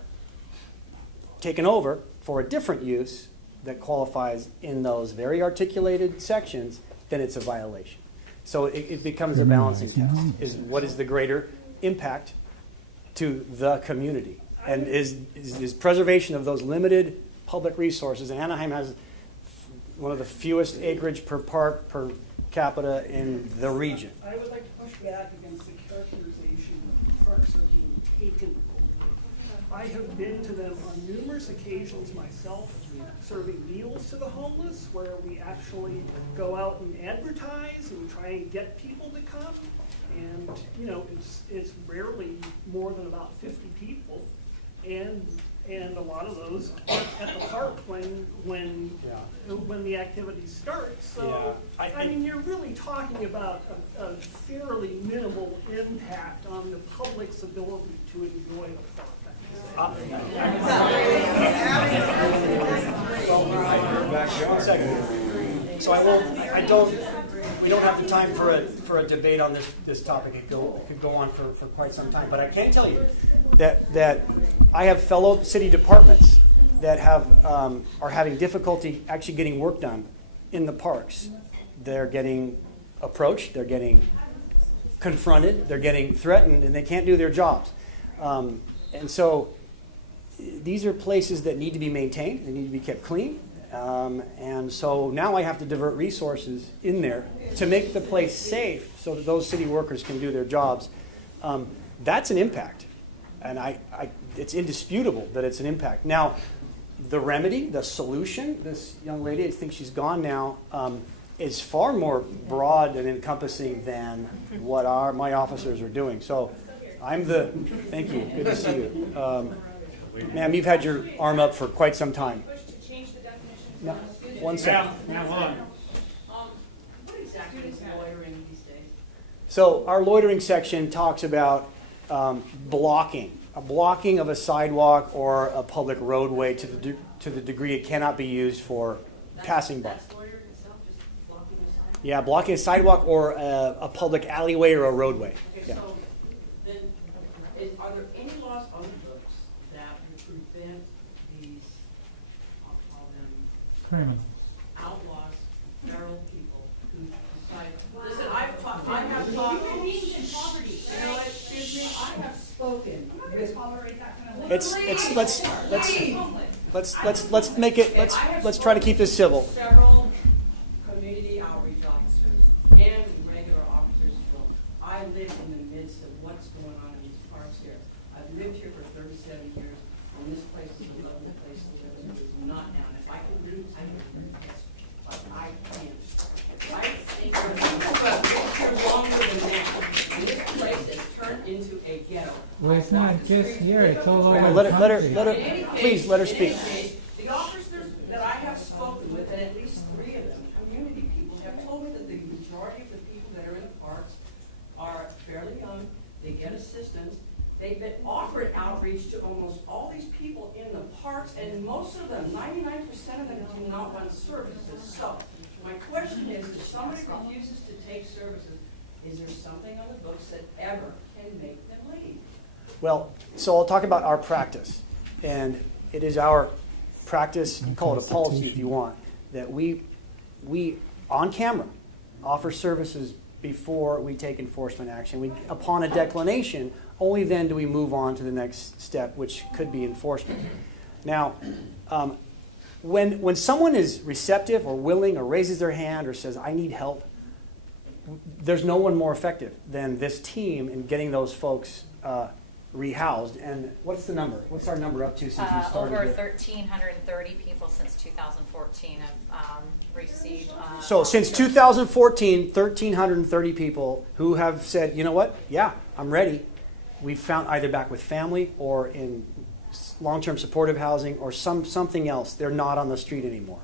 taken over for a different use that qualifies in those very articulated sections, then it's a violation. So it becomes a balancing test. Is what is the greater impact to the community? And is preservation of those limited public resources, and Anaheim has one of the fewest acreage per park per capita in the region. I would like to push back against the characterization that parks are being taken over. I have been to them on numerous occasions myself, serving meals to the homeless, where we actually go out and advertise and try and get people to come. And, you know, it's rarely more than about 50 people. And a lot of those aren't at the park when the activity starts. So, yeah. I mean, you're really talking about a fairly minimal impact on the public's ability to enjoy the park. So we don't have the time for a debate on this topic. It could go on for quite some time. But I can tell you that I have fellow city departments that are having difficulty actually getting work done in the parks. They're getting approached, they're getting confronted, they're getting threatened, and they can't do their jobs. And so these are places that need to be maintained. They need to be kept clean. And so now I have to divert resources in there to make the place safe so that those city workers can do their jobs. That's an impact. And it's indisputable that it's an impact. Now, the remedy, the solution, this young lady, I think she's gone now, is far more broad and encompassing than what my officers are doing. So thank you, good to see you. Ma'am, you've had your arm up for quite some time. No, 1 second. What exactly is loitering these days? So our loitering section talks about blocking of a sidewalk or a public roadway to the degree it cannot be used for passing by. That's loitering itself, just blocking a sidewalk? Yeah, blocking a sidewalk or a public alleyway or a roadway. Okay, yeah. So then are there any laws on the books that would prevent these, I'll call them criminals, outlaws, feral people who decide, listen, I have talked in poverty. You know what, excuse me, I have spoken. I'm not going to tolerate that kind of let's try to keep this civil. Several community outreach officers and regular officers will. I live in the midst of what's going on in these parks here. I've lived here for 37 years, and this place is a lovely place to live, and it is not down. If I can leave, I can leave, but I can't. I think we're here longer than that, and this place has turned into a ghetto. well, it's not just here, it's all over Let the country. Please let her speak. The officers that I have spoken with, and at least 3 of them, community people, have told me that the majority of the people that are in the parks are fairly young, they get assistance, they've been offered outreach to almost all these people in the parks, and most of them, 99% of them, do not want services. So, my question is, if somebody refuses to take services, is there something on the books that ever can make them leave? Well, so I'll talk about our practice. And it is our practice, you call it a policy if you want, that we on camera, offer services before we take enforcement action. Upon a declination, only then do we move on to the next step, which could be enforcement. Now, when someone is receptive or willing or raises their hand or says, I need help, there's no one more effective than this team in getting those folks rehoused. And what's the number? What's our number up to since we started? Over it? 1,330 people since 2014 have received. So since 2014, 1,330 people who have said, you know what, yeah, I'm ready. We've found either back with family or in long-term supportive housing or something else. They're not on the street anymore.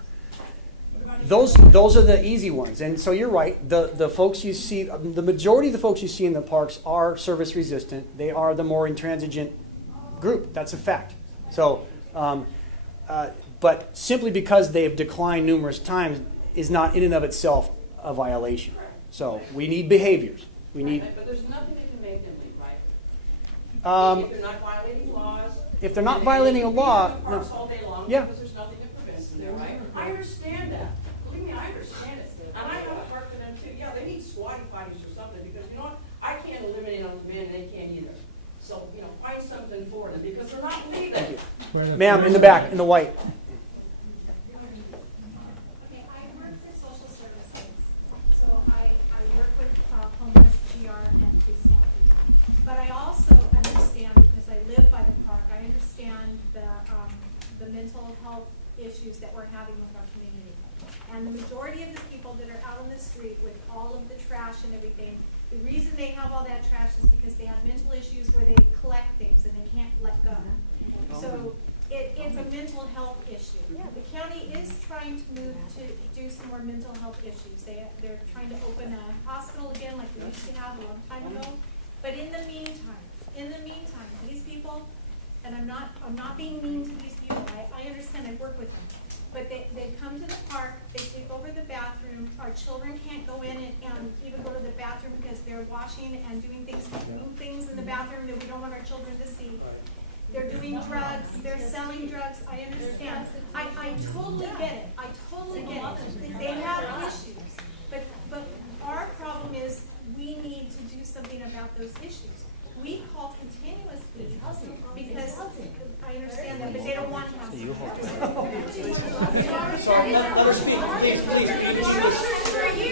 Those are the easy ones. And so you're right. The folks you see, the majority of the folks you see in the parks are service resistant. They are the more intransigent group. That's a fact. So, but simply because they have declined numerous times is not in and of itself a violation. So we need behaviors. We need. But there's nothing that can make them leave, right? If they're not violating laws. If they're not violating a law, no. All day long Yeah. because there's nothing that prevents them there, right? I understand that. Believe me, I understand it. And I have a heart for them too. Yeah, they need squatty potties or something because you know what? I can't eliminate on demand and they can't either. So, you know, find something for them because they're not leaving. Ma'am, in the back, in the white. Okay, I work for social services, so I work with homeless, GR, and police family. But I also understand, because I live by the park, I understand the mental health issues that we're having with our community. And the majority of the people that are out on the street with all of the trash and everything, the reason they have all that trash is because they have mental issues where they collect things and they can't let go. So it's a mental health issue. The county is trying to move to do some more mental health issues. They're trying to open a hospital again like we used to have a long time ago. But in the meantime, these people, and I'm not being mean to these people, I understand, I work with them. But they come to the park, they take over the bathroom, our children can't go in and even go to the bathroom because they're washing and doing things in the bathroom that we don't want our children to see. They're doing drugs, they're selling drugs, I understand. I totally get it, I totally get it. They have issues, but our problem is we need to do something about those issues. We call continuously because I understand that, but they don't want housing. Let her speak, please.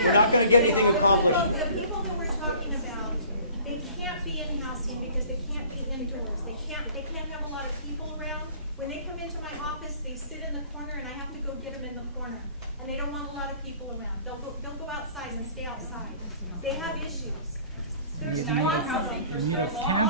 We're not going to get anything accomplished. The people that we're talking about, they can't be in housing because they can't be indoors. They can't have a lot of people around. When they come into my office, they sit in the corner and I have to go get them in the corner. And they don't want a lot of people around. They'll go outside and stay outside. They have issues. There's lots of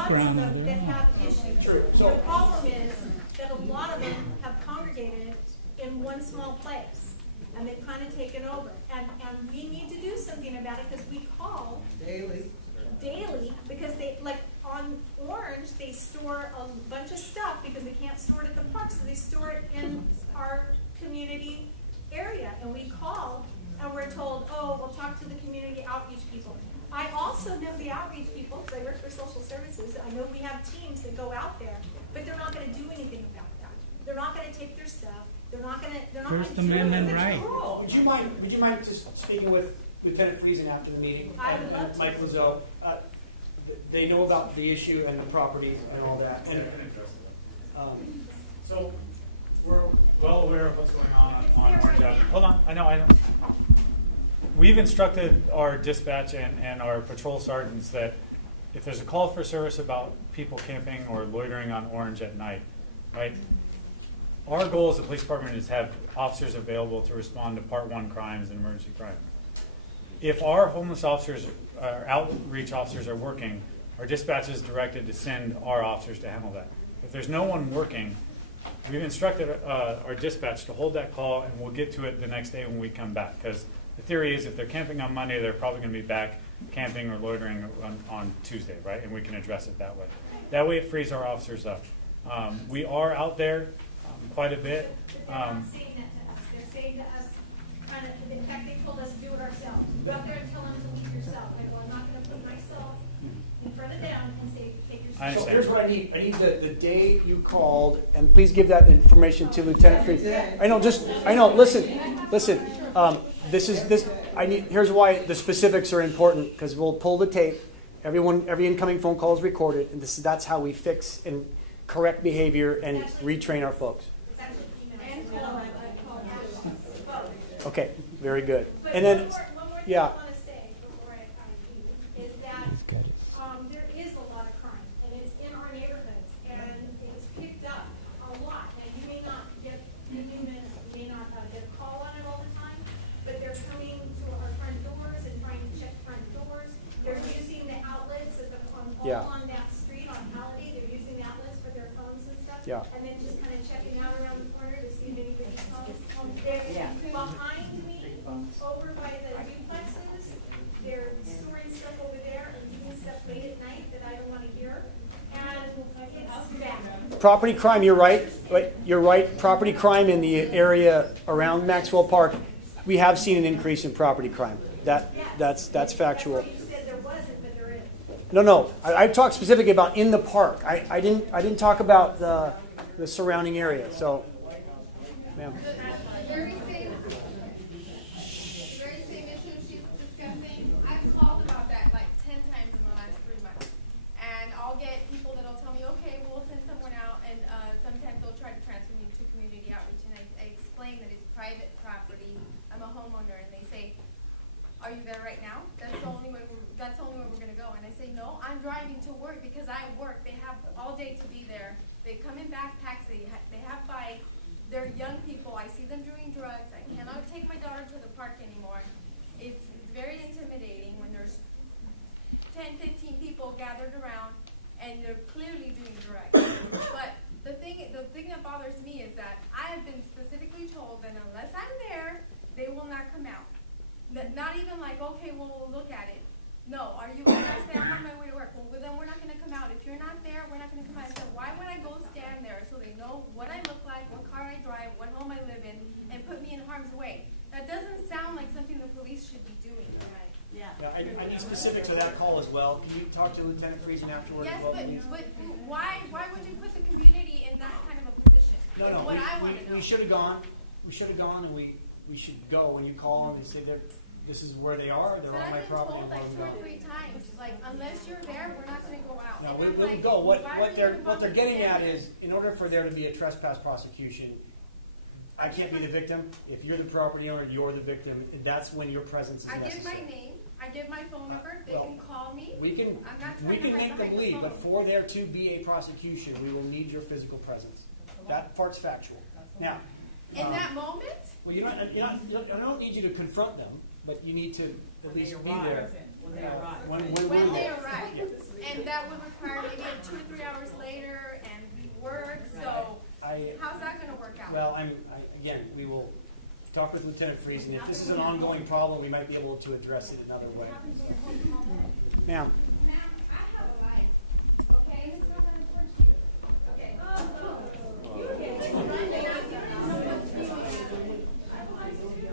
them that have issues. The problem is that a lot of them have congregated in one small place, and they've kind of taken over. And we need to do something about it because we call daily because they, like on Orange, they store a bunch of stuff because they can't store it at the park, so they store it in our community area. And we call, and we're told, oh, we'll talk to the community outreach people. I also know the outreach people because I work for social services. I know we have teams that go out there, but they're not going to do anything about that. They're not going to take their stuff. They're not going to. First Amendment right. Would you mind just speaking with Lieutenant Friesen after the meeting? I would love to. Mike Lazo. They know about the issue and the property and all that. And, so we're well aware of what's going on Orange Avenue. Hold on, I know. We've instructed our dispatch and our patrol sergeants that if there's a call for service about people camping or loitering on Orange at night, right? Our goal as a police department is to have officers available to respond to Part 1 crimes and emergency crime. If our homeless officers, our outreach officers are working, our dispatch is directed to send our officers to handle that. If there's no one working, we've instructed our dispatch to hold that call and we'll get to it the next day when we come back. Because the theory is if they're camping on Monday, they're probably going to be back camping or loitering on Tuesday, right? And we can address it that way. That way it frees our officers up. We are out there quite a bit. They're not saying that to us. They're saying to us, kind of, in fact, they told us to do it ourselves. Go out there and tell them to leave yourself. I go, I'm not going to put myself in front of them and say, take your stuff. so here's what I need. I need the day you called, and please give that information to Lieutenant Friesen. Listen. Here's why the specifics are important, because we'll pull the tape. Every incoming phone call is recorded, and that's how we fix and correct behavior and retrain our folks. Okay, very good. But and then, one more thing yeah. I want to say before I leave is that there is a lot of crime, and it's in our neighborhoods. Yeah. And then just kind of checking out around the corner to see if anybody's home. They're behind me, over by the duplexes, they're storing stuff over there and doing stuff late at night that I don't want to hear. And it's bad. Property crime, you're right. You're right. Property crime in the area around Maxwell Park, we have seen an increase in property crime. That's factual. You said there wasn't, but there is. No. I talked specifically about in the park. I didn't talk about the surrounding area. So, ma'am. The very same issue she's discussing, I've called about that like 10 times in the last 3 months. And I'll get people that'll tell me, okay, we'll send someone out, and sometimes they'll try to transfer me to community outreach, and I explain that it's private property. I'm a homeowner, and they say, are you there right now? That's the only way we're gonna go. And I say, no, I'm driving to work because I work. They have all day to be there. They come in backpacks, they have bikes, they're young people, I see them doing drugs, I cannot take my daughter to the park anymore. It's very intimidating when there's 10, 15 people gathered around and they're clearly doing drugs. But the thing that bothers me is that I have been specifically told that unless I'm there, they will not come out. Not even like, okay, well, we'll look at it. No, are you going to say I'm on my way to work? Well, then we're not going to come out. If you're not there, we're not going to come out. So why would I go stand there so they know what I look like, what car I drive, what home I live in, and put me in harm's way? That doesn't sound like something the police should be doing. Right? Yeah. I need specifics of that call as well. Can you talk to Lieutenant Friesen afterwards? Yes, but why would you put the community in that kind of a position? No. What I want to know. We should have gone. We should have gone, and we should go. When you call them and say this is where they are. They're on my property. But I've been told like 2 or 3 times, like unless you're there, we're not going to go out. No, and we'll go. What they're getting at is, in order for there to be a trespass prosecution, I can't be the victim. If you're the property owner, you're the victim. That's when your presence is necessary. I give my name. I give my phone number. They can call me. We can make them leave, but for there to be a prosecution, we will need your physical presence. That part's factual. Now, in that moment. Well, I don't need you to confront them, but you need to at least be there. When they arrive. And that would require maybe 2 or 3 hours later, and we work. So how's that going to work out? Well, again, we will talk with Lieutenant Friesen. If this is an ongoing problem, we might be able to address it another way. Ma'am. Ma'am, I have a life, okay? It's not that important to you. Okay.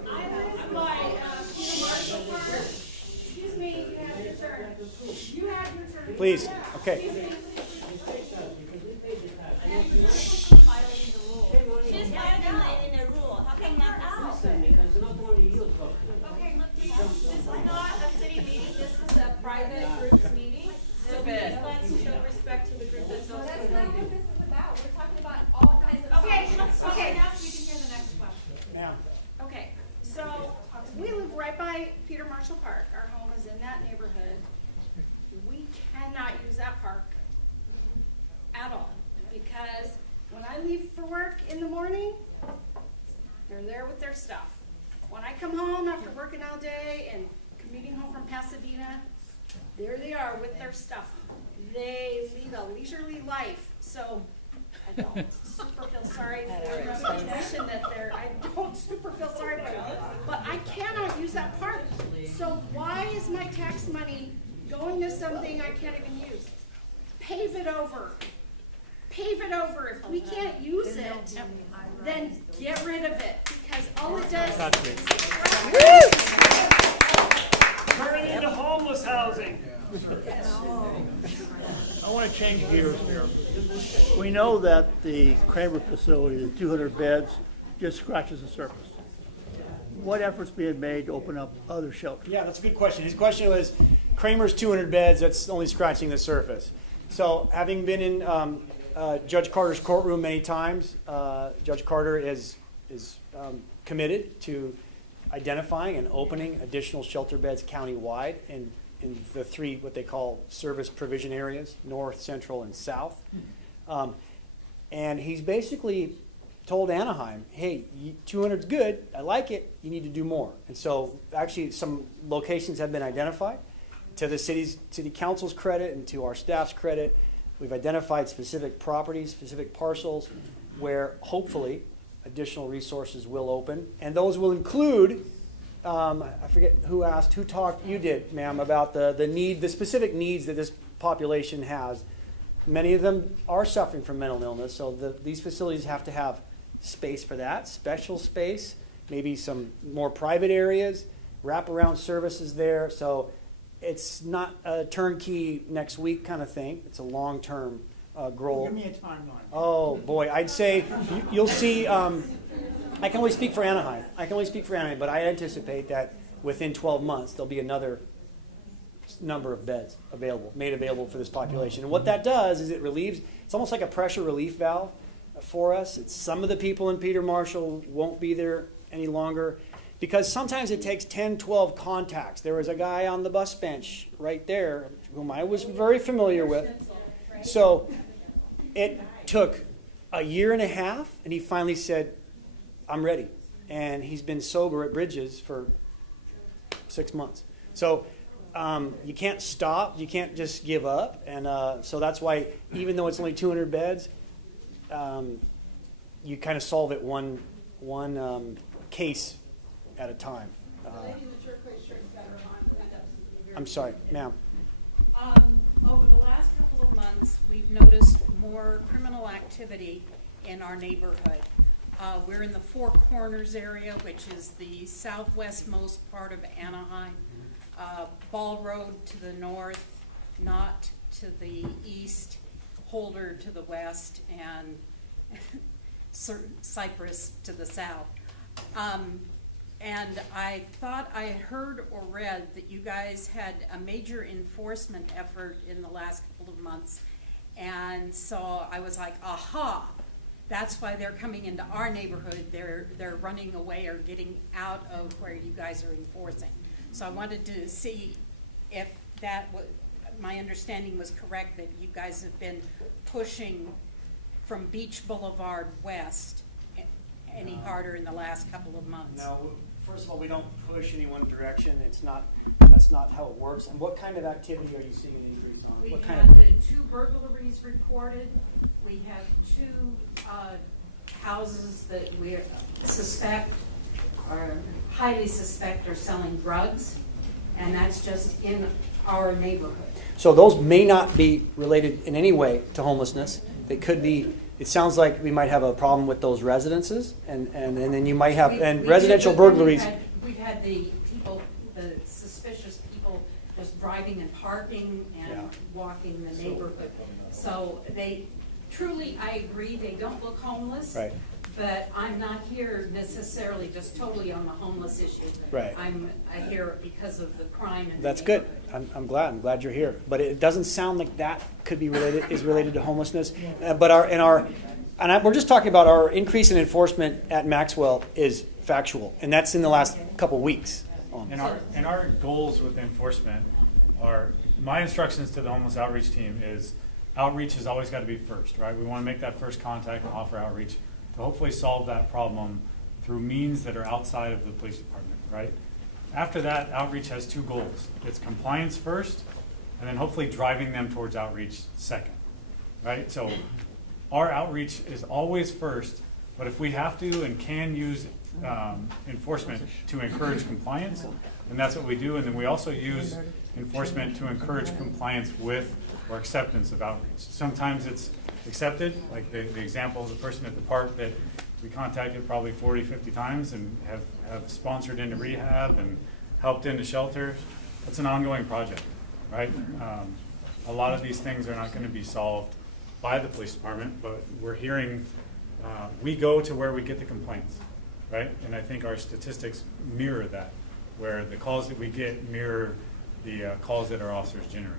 I live by Marshall Park. Excuse me, you have your turn. You have your turn. Please. Okay. She's violating the rule. How come not out? Okay, this is not a city meeting, this is a private group's meeting. So let's show respect to the group that's not. That's not what this is about. We're talking about all kinds of Okay, stuff. okay, now so you can hear the next question. Yeah. Okay, so we live right by Peter Marshall Park. Our home is in that neighborhood. We cannot use that park at all because when I leave for work in the morning, they're there with their stuff. When I come home after working all day and commuting home from Pasadena, there they are with their stuff. They lead a leisurely life, so I don't super feel sorry for the reputation that they're, I don't super feel sorry for them, but I cannot use that park. So why is my tax money going to something I can't even use? Pave it over. Pave it over. If we can't use it, then get rid of it, because all it does Turn it into homeless housing. I want to change gears here. We know that the Kramer facility, the 200 beds, just scratches the surface. What efforts being made to open up other shelters? Yeah, that's a good question. His question was, Kramer's 200 beds, that's only scratching the surface. So having been in Judge Carter's courtroom many times, Judge Carter is committed to identifying and opening additional shelter beds countywide in the 3 what they call service provision areas, north, central, and south. And he's basically told Anaheim, hey, 200 is good, I like it, you need to do more. And so actually some locations have been identified. To the city council's credit and to our staff's credit, We've identified specific properties, specific parcels, where hopefully additional resources will open. And those will include, I forget who asked, who talked, you did, ma'am, about the specific needs that this population has. Many of them are suffering from mental illness, so these facilities have to have space for that, special space, maybe some more private areas, wraparound services there. So it's not a turnkey next week kind of thing. It's a long-term goal. Give me a timeline. Oh, boy. I'd say you'll see, I can only speak for Anaheim. But I anticipate that within 12 months, there'll be another number of beds made available for this population. And what that does is it's almost like a pressure relief valve for us. It's some of the people in Peter Marshall won't be there any longer because sometimes it takes 10, 12 contacts. There was a guy on the bus bench right there whom I was very familiar with. So it took a year and a half, and he finally said, I'm ready. And he's been sober at Bridges for 6 months. So you can't stop. You can't just give up. And so that's why, even though it's only 200 beds, you kind of solve it one case at a time. I'm sorry, ma'am. Over the last couple of months, we've noticed more criminal activity in our neighborhood. We're in the Four Corners area, which is the southwestmost part of Anaheim. Ball Road to the north, Knott to the east, Holder to the west, and Cypress to the south. And I thought I had heard or read that you guys had a major enforcement effort in the last couple of months. And so I was like, aha, that's why they're coming into our neighborhood. They're running away or getting out of where you guys are enforcing. So I wanted to see if my understanding was correct, that you guys have been pushing from Beach Boulevard west any harder in the last couple of months. No, first of all, we don't push any one direction. That's not how it works. And what kind of activity are you seeing an increase on? We What had kind of? 2 burglaries reported. We have 2 houses that we highly suspect are selling drugs, and that's just in our neighborhood. So those may not be related in any way to homelessness. They could be. It sounds like we might have a problem with those residences, and then you might have residential burglaries. We've had the suspicious people just driving and parking and walking the neighborhood. So they truly, I agree, they don't look homeless. Right. But I'm not here necessarily just totally on the homeless issue. Right. I'm here because of the crime. That's good. I'm glad you're here. But it doesn't sound like that could be related to homelessness. But we're just talking about our increase in enforcement at Maxwell is factual, and that's in the last couple weeks. And our goals with enforcement are, my instructions to the homeless outreach team is, outreach has always got to be first, right? We want to make that first contact and offer outreach to hopefully solve that problem through means that are outside of the police department, right? After that, outreach has 2 goals. It's compliance first, and then hopefully driving them towards outreach second, right? So our outreach is always first, but if we have to and can use enforcement to encourage compliance, then that's what we do. And then we also use enforcement to encourage compliance with or acceptance of outreach. Sometimes it's accepted, like the example of the person at the park that we contacted probably 40, 50 times and have sponsored into rehab and helped into shelters. That's an ongoing project, right? A lot of these things are not going to be solved by the police department, but we're hearing, we go to where we get the complaints, right? And I think our statistics mirror that, where the calls that we get mirror the calls that our officers generate.